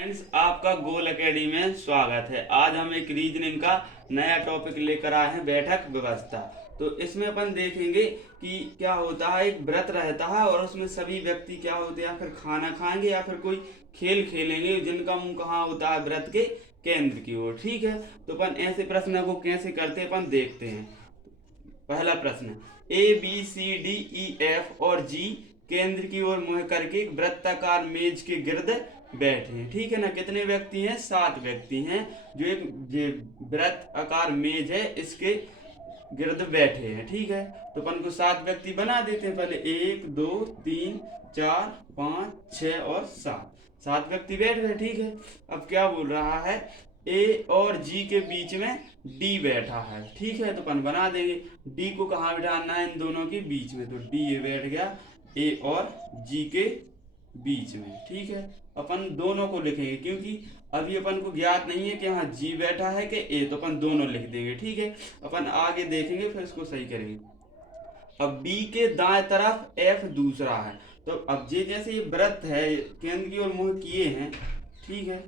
Friends, आपका गोल academy में स्वागत है। आज हम एक रीजनिंग का नया टॉपिक लेकर आए हैं, बैठक व्यवस्था। तो इसमें अपन देखेंगे कि क्या होता है। एक व्रत रहता है और उसमें सभी व्यक्ति क्या होते हैं, या फिर खाना खाएंगे या फिर कोई खेल खेलेंगे जिनका मुंह कहाँ होता है, व्रत के केंद्र की ओर। ठीक है, तो अपन ऐसे प्रश्न को कैसे करते हैं अपन देखते हैं। पहला प्रश्न, ABCDEF और जी केंद्र की ओर मुंह करके एक वृत्ताकार मेज के गिर्द बैठे हैं। ठीक है ना। कितने व्यक्ति हैं? 7 व्यक्ति हैं जो एक वृत्त आकार मेज है इसके गिर्द बैठे हैं। ठीक है, तो अपन को 7 व्यक्ति बना देते हैं। पहले 1 2 3 4 5 6 और 7, 7 व्यक्ति बैठ गए। ठीक है, अब क्या बोल रहा है, ए और जी के बीच में डी बैठा है। ठीक है, तो अपन बना देंगे। डी को कहाँ बिठाना है? इन दोनों के बीच में। तो डी ये बैठ गया ए और जी के बीच में। ठीक है, अपन दोनों को लिखेंगे क्योंकि अभी अपन को ज्ञात नहीं है कि हाँ जी बैठा है कि ए, तो अपन दोनों लिख देंगे। ठीक है, अपन आगे देखेंगे फिर इसको सही करेंगे। अब बी के दाएं तरफ एफ दूसरा है। तो अब जे जैसे ये व्रत है, केंद्र की ओर मुंह किए हैं। ठीक है,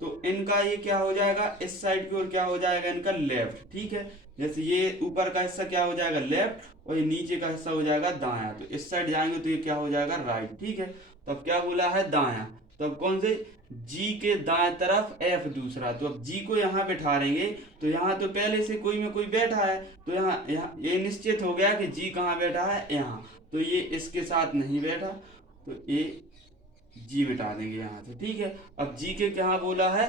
तो इनका ये क्या हो जाएगा, इस साइड की ओर क्या हो जाएगा, इनका लेफ्ट। ठीक है, जैसे ये ऊपर का हिस्सा क्या हो जाएगा, लेफ्ट, और ये नीचे का हिस्सा हो जाएगा दायां। तो इस साइड जाएंगे तो ये क्या हो जाएगा, राइट। ठीक है, तो अब क्या बोला है, दायां। तो अब कौन से, जी के दाएं तरफ एफ दूसरा। तो अब जी को यहाँ बैठा देंगे। तो यहाँ तो पहले से कोई में कोई बैठा है, तो यहाँ यहाँ ये निश्चित हो गया कि जी कहाँ बैठा है, यहाँ। तो ये इसके साथ नहीं बैठा, तो ये जी मिटा देंगे यहाँ से। ठीक है, अब जी के क्या बोला है,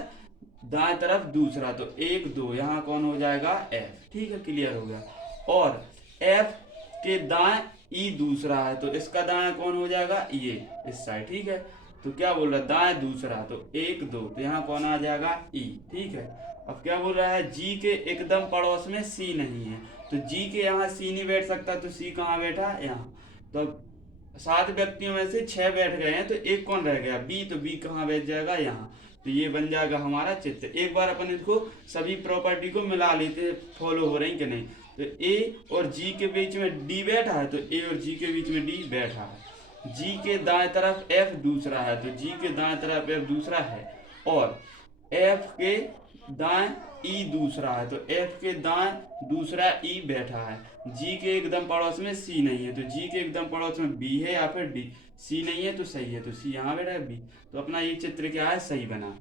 दाएं तरफ दूसरा। तो 1 2 यहाँ कौन हो जाएगा, एफ। ठीक है, क्लियर हो गया। और एफ के दाएं ई दूसरा है, तो इसका दाएं कौन हो जाएगा, ये इस साइड। ठीक है, तो क्या बोल रहा है, दाएं दूसरा। तो 1 2, तो यहाँ कौन आ जाएगा, ई। ठीक है, अब क्या बोल रहा है, जी के एकदम पड़ोस में सी नहीं है। तो जी के यहाँ सी नहीं बैठ सकता, तो सी कहाँ बैठा, यहाँ। तो अब 7 व्यक्तियों में से 6 बैठ गए हैं, तो एक कौन रह गया, बी। तो बी कहाँ बैठ जाएगा, यहाँ। तो ये बन जाएगा हमारा चित्र। एक बार अपन इसको सभी प्रॉपर्टी को मिला लेते हैं, फॉलो हो रही कि नहीं। तो ए और जी के बीच में डी बैठा है, तो ए और जी के बीच में डी बैठा है। जी के दाएं तरफ एफ दूसरा है, तो जी के दाएं तरफ एफ दूसरा है। और एफ के दाएं ई दूसरा है, तो एफ के दाएं दूसरा ई बैठा है। जी के एकदम पड़ोस में सी नहीं है, तो जी के एकदम पड़ोस में बी है या फिर डी। सी नहीं है तो सही है, तो सी यहाँ बैठा है, बी। तो अपना ये चित्र क्या है, सही बना।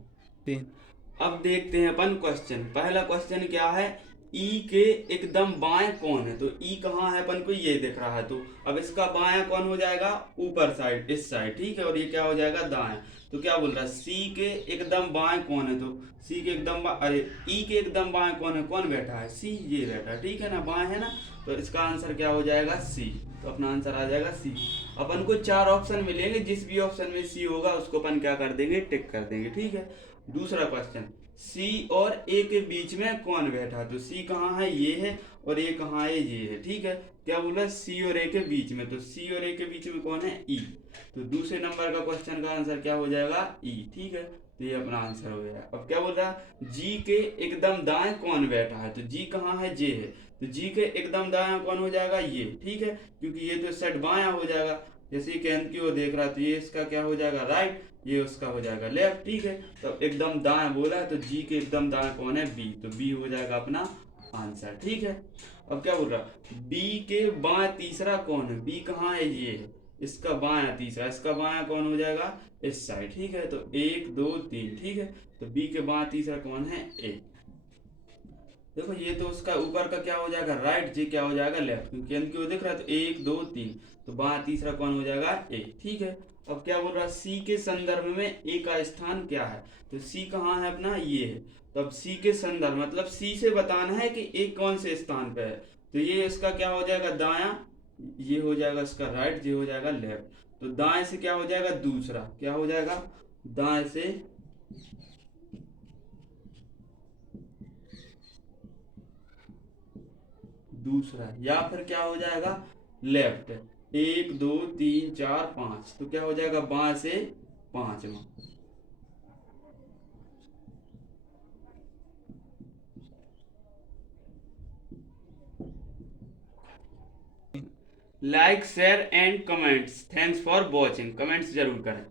अब देखते हैं अपन क्वेश्चन। पहला क्वेश्चन क्या है, ई के एकदम बाएं कौन है। तो ई कहाँ है, अपन को ये दिख रहा है। तो अब इसका बायां कौन हो जाएगा, ऊपर साइड, इस साइड। ठीक है, और ये क्या हो जाएगा, दाएं। तो क्या बोल रहा है, सी के एकदम बाएं कौन है। तो सी के एकदम अरे ई के एकदम बाएं कौन है, कौन बैठा है, सी, ये बैठा है। ठीक है ना, बाएं है ना। तो इसका आंसर क्या हो जाएगा, सी। तो अपना आंसर आ जाएगा सी। अपन को 4 ऑप्शन मिलेंगे, जिस भी ऑप्शन में सी होगा उसको अपन क्या कर देंगे, टिक कर देंगे। ठीक है, दूसरा क्वेश्चन, सी और ए के बीच में कौन बैठा। तो सी कहाँ है, ये है, और ए कहाँ है, ये है। ठीक है, क्या बोला, सी और ए के बीच में। तो सी और ए के बीच में कौन है, ई। तो दूसरे नंबर का क्वेश्चन का आंसर क्या हो जाएगा, ई। ठीक है, तो ये अपना आंसर हो गया। अब क्या बोल रहा है, जी के एकदम दाएं कौन बैठा है। तो जी कहाँ है, जे है। तो जी के एकदम दाएं कौन हो जाएगा, ये। ठीक है, क्योंकि ये तो सेट बायां हो जाएगा, जैसे केंद्र की ओर देख रहा है, तो ये इसका क्या हो जाएगा, राइट, ये उसका हो जाएगा लेफ्ट। ठीक है, तो एकदम दाएं बोला है, तो जी के एकदम दाएं कौन है, बी। तो बी हो जाएगा अपना आंसर। ठीक है, अब क्या बोल रहा, बी के बाएं तीसरा कौन है। बी कहाँ है, ये है, इसका बायां तीसरा, इसका बायां कौन हो जाएगा, इस साइड। ठीक है, तो 1 2 3। ठीक है, तो बी के बायां तीसरा कौन है, ए। देखो ये तो उसका ऊपर का क्या हो जाएगा, राइट, जी क्या हो जाएगा, लेफ्ट, क्योंकि केंद्र की ओर दिख रहा है। तो 1 2 3, तो बायां तीसरा कौन हो जाएगा, ए। ठीक है, अब क्या बोल रहा है, सी के संदर्भ में ए का स्थान क्या है। तो सी कहाँ है अपना, ये है। तो अब सी के संदर्भ मतलब सी से बताना है कि ए कौन से स्थान पे है। तो ये इसका क्या हो जाएगा, दायां, ये हो जाएगा इसका राइट, ये हो जाएगा लेफ्ट। तो दाएं से क्या हो जाएगा, दूसरा, क्या हो जाएगा, दाएं से दूसरा, या फिर क्या हो जाएगा, लेफ्ट। 1 2 3 4 5, तो क्या हो जाएगा, बाएं से पांचवा। Like share and comments, thanks for watching. Comments जरूर करें।